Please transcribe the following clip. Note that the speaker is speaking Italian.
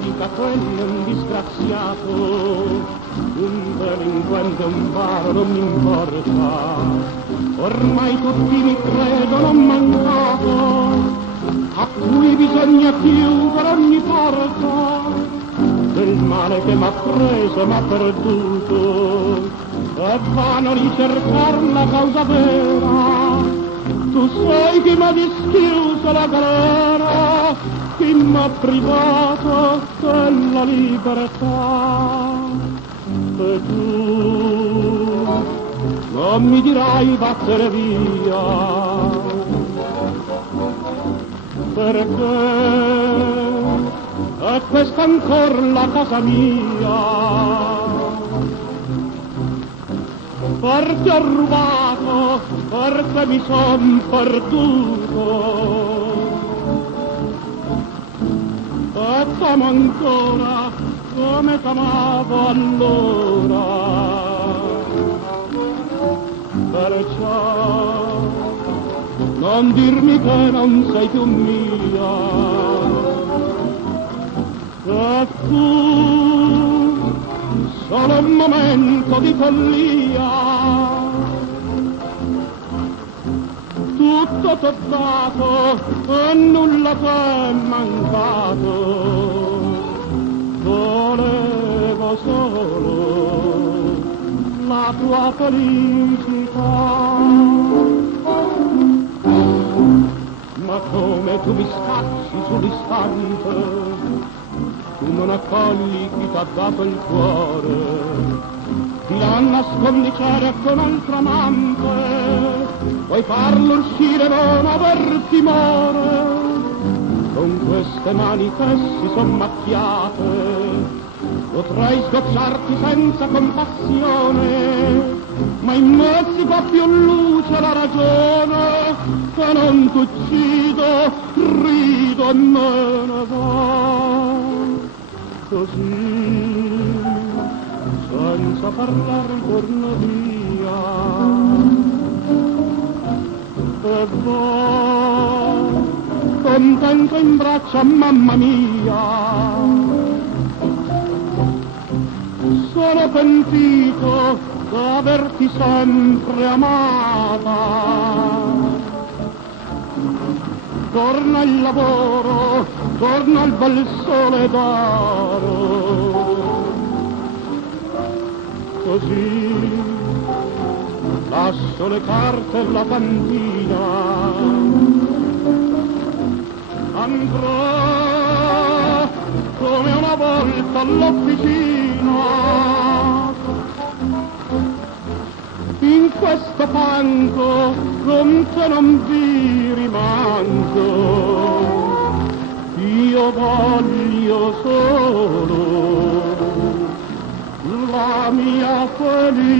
dica quello è un disgraziato, un delinquente, un varo, non mi importa, ormai tutti mi credono mancato, a cui bisogna chiudere ogni porta, del male che m'ha preso, m'ha perduto, e vanno a ricercar la causa vera. Tu sei chi m'ha dischiuso la galera, chi m'ha privato della libertà. E tu non mi dirai vattene via, perché è questa ancor la casa mia. Perché ho rubato, perché mi son perduto, e t'amo ancora come t'amavo allora. Perciò non dirmi che non sei più mia, e tu solo un momento di follia, tutto t'ho dato e nulla t'è mancato, volevo solo la tua felicità. Ma come tu mi scacci sull'istante, tu non accogli chi t'ha dato il cuore, ti la nascondicere con altro amante, vuoi farlo uscire non aver timore, con queste mani che si son macchiate, potrei sgocciarti senza compassione, ma in me si fa più luce la ragione, che non t'uccido, rido e me ne va. Così, senza parlare torno via, e va, contento in braccio a mamma mia. Sono pentito d'averti sempre amata, torna il lavoro, torna il bel sole d'oro, così lascio le carte e la cantina, andrò come una volta all'officina, in questo fango con te non vi rimango, io voglio solo la mia felicità.